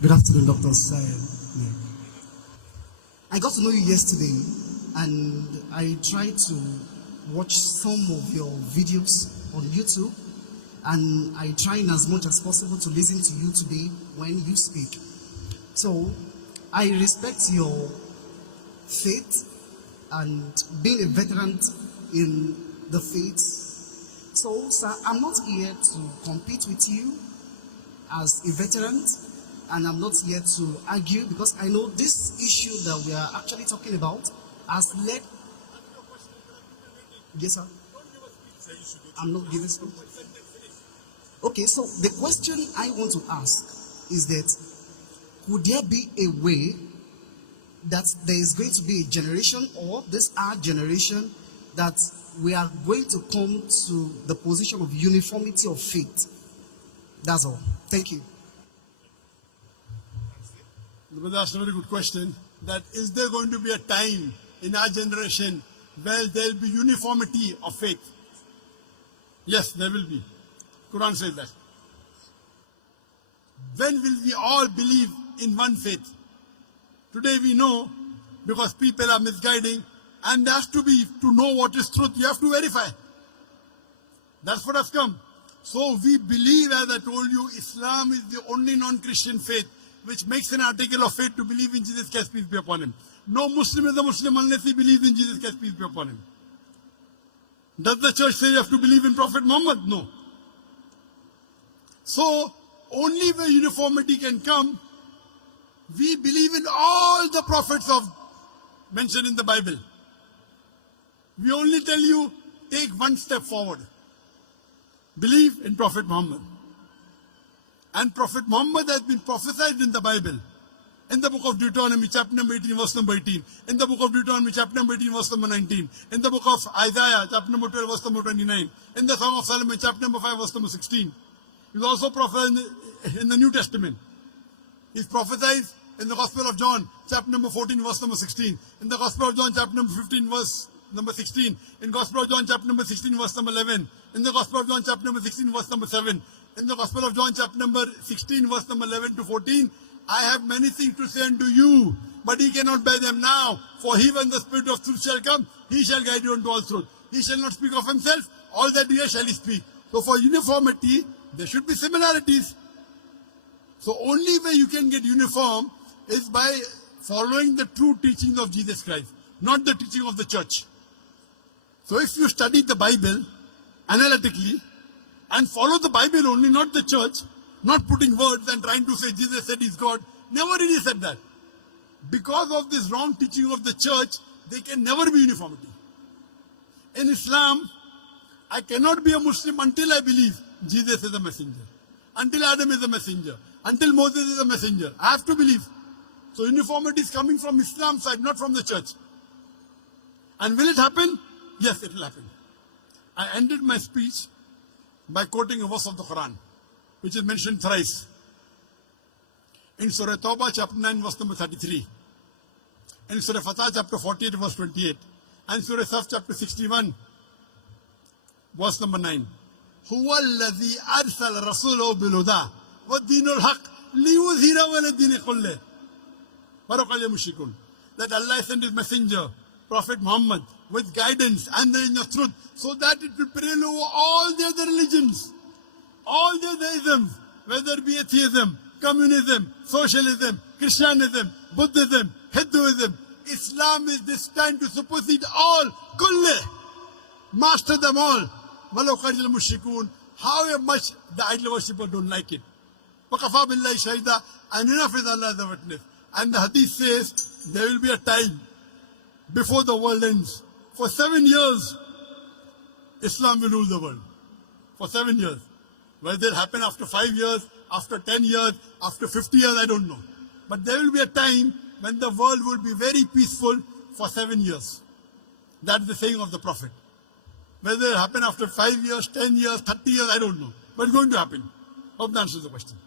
Good afternoon, Dr. Zakir Naik. I got to know you yesterday, and I tried to watch some of your videos on YouTube, and I try as much as possible to listen to you today when you speak. So, I respect your faith and being a veteran in the faith. So, sir, I'm not here to compete with you as a veteran, and I'm not here to argue, because I know this issue that we are actually talking about has led. Yes, sir. I'm not giving speech. Okay, so the question I want to ask is that, could there be a way that there is going to be a generation, or this our generation, that we are going to come to the position of uniformity of faith? That's all. Thank you. But that's a very good question. That is there going to be a time in our generation where there will be uniformity of faith? Yes, there will be. Quran says that. When will we all believe in one faith? Today we know, because people are misguiding, and there has to be, to know what is truth, you have to verify. That's what has come. So we believe, as I told you, Islam is the only non-Christian faith which makes an article of faith to believe in Jesus Christ, peace be upon him. No Muslim is a Muslim unless he believes in Jesus Christ, peace be upon him. Does the church say you have to believe in Prophet Muhammad? No. So, only where uniformity can come, we believe in all the prophets mentioned in the Bible. We only tell you, take one step forward. Believe in Prophet Muhammad. And Prophet Muhammad has been prophesied in the Bible. In the book of Deuteronomy, chapter number 18, verse number 18. In the book of Deuteronomy, chapter number 18, verse number 19. In the book of Isaiah, chapter number 12, verse number 29. In the Song of Solomon, chapter number 5, verse number 16. He's also prophesied in the New Testament. He's prophesied in the Gospel of John, chapter number 14, verse number 16. In the Gospel of John, chapter number 15, verse number 16. In Gospel of John, chapter number 16, verse number 11. In the Gospel of John, chapter number 16, verse number 7. In the Gospel of John, chapter number 16, verse number 11 to 14, I have many things to say unto you, but ye cannot bear them now. For he, when the Spirit of truth shall come, he shall guide you unto all truth. He shall not speak of himself, all that he hears shall he speak. So for uniformity, there should be similarities. So only way you can get uniform is by following the true teachings of Jesus Christ, not the teaching of the church. So if you study the Bible analytically, and follow the Bible only, not the church, not putting words and trying to say Jesus said he's God. Never really said that. Because of this wrong teaching of the church, there can never be uniformity. In Islam, I cannot be a Muslim until I believe Jesus is a messenger, until Adam is a messenger, until Moses is a messenger. I have to believe. So uniformity is coming from Islam's side, not from the church. And will it happen? Yes, it will happen. I ended my speech by quoting a verse of the Quran, which is mentioned thrice. In Surah Tawbah, chapter 9, verse number 33. In Surah Fatah, chapter 48, verse 28. And Surah Saf, chapter 61, verse number 9. هُوَ الَّذِي أَرْسَلَ رَسُولَهُ بِالْهُدَى وَالدِّينُ الْحَقِّ لِيُظْهِرَهُ عَلَى الدِّينِ كُلِّهِ وَلَوْ mushrikun. That Allah sent his messenger, Prophet Muhammad, with guidance and the inner truth, so that it will prevail over all the other religions, all the other isms, whether it be atheism, communism, socialism, Christianism, Buddhism, Hinduism. Islam is destined to supersede all, kulle, master them all. وَلَوْ خَرِجَ الْمُشْرِكُونَ. However much the idol worshippers don't like it. وَكَفَى بِاللَّهِ شَهِيدًا. And enough is Allah as a witness. And the hadith says, there will be a time before the world ends. For 7 years, Islam will rule the world. For 7 years. Whether it happen after 5 years, after 10 years, after 50 years, I don't know. But there will be a time when the world will be very peaceful for 7 years. That's the saying of the Prophet. Whether it happen after 5 years, 10 years, 30 years, I don't know. But it's going to happen. Hope that answers the question.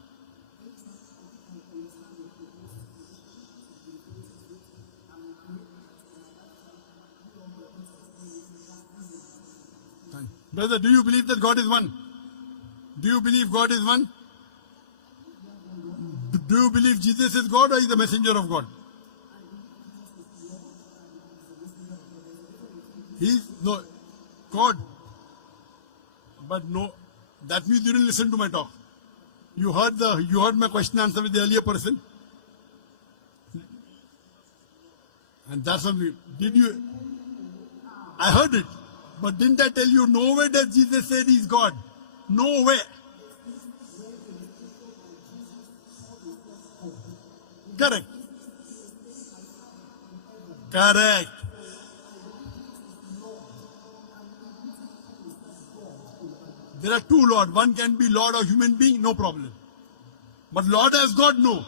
Brother, do you believe that God is one? Do you believe God is one? do you believe Jesus is God or is the messenger of God? He's no God. But no, that means you didn't listen to my talk. You heard my question answer with the earlier person. And that's what did you? I heard it. But didn't I tell you nowhere does Jesus say he's God? Nowhere. Correct. Correct. There are two Lord. One can be Lord or human being, no problem. But Lord as God, no.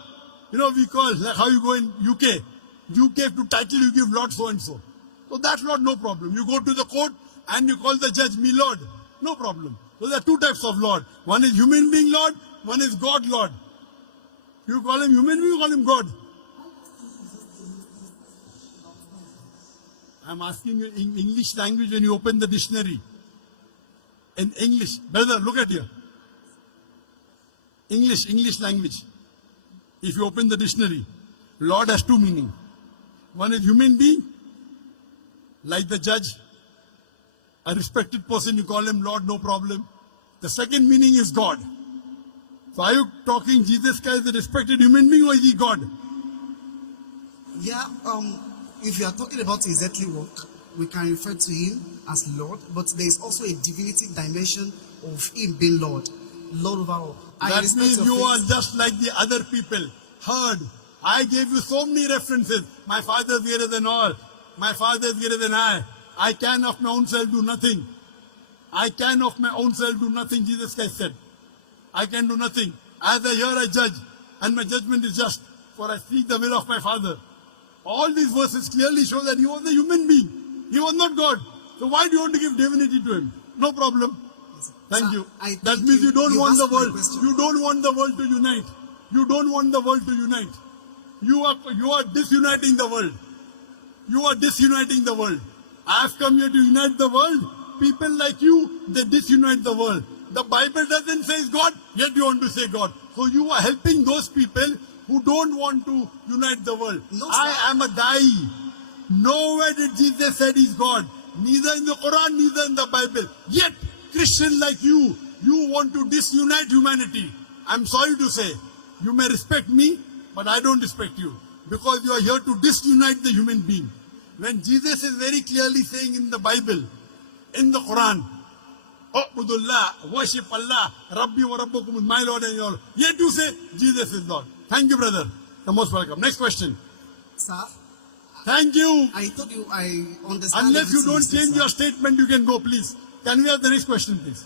You know, we call, like how you go in UK. UK to title you give Lord so and so. So that's Lord, no problem. You go to the court and you call the judge me Lord. No problem. So there are two types of Lord. One is human being Lord, one is God Lord. You call him human being, you call him God. I'm asking you in English language when you open the dictionary. In English, brother, look at here. English language. If you open the dictionary, Lord has two meanings. One is human being, like the judge, a respected person, you call him Lord, no problem. The second meaning is God. So are you talking Jesus Christ is a respected human being or is he God? Yeah, if you are talking about his earthly work, we can refer to him as Lord, but there is also a divinity dimension of him being Lord. Lord over all. That means you are just like the other people. Heard. I gave you so many references. My Father is greater than all. My Father is greater than I. I can of my own self do nothing. I can of my own self do nothing, Jesus Christ said. I can do nothing. As I hear, I judge. And my judgment is just. For I seek the will of my Father. All these verses clearly show that he was a human being. He was not God. So why do you want to give divinity to him? No problem. Thank you. That means you don't want the world. You don't want the world to unite. You don't want the world to unite. You are disuniting the world. You are disuniting the world. I have come here to unite the world. People like you, they disunite the world. The Bible doesn't say God, yet you want to say God. So you are helping those people who don't want to unite the world. No, I am a da'i. Nowhere did Jesus say he's God. Neither in the Quran, neither in the Bible. Yet, Christian like you want to disunite humanity. I'm sorry to say, you may respect me, but I don't respect you. Because you are here to disunite the human being. When Jesus is very clearly saying in the Bible, in the Quran, Ubudullah, worship Allah, Rabbi wa Rabbukum, my Lord and your Lord. Yet you say, Jesus is Lord. Thank you, brother. You're most welcome. Next question. Sir? Thank you. I told you I understand. Unless you don't change your statement, you can go, please. Can we have the next question, please?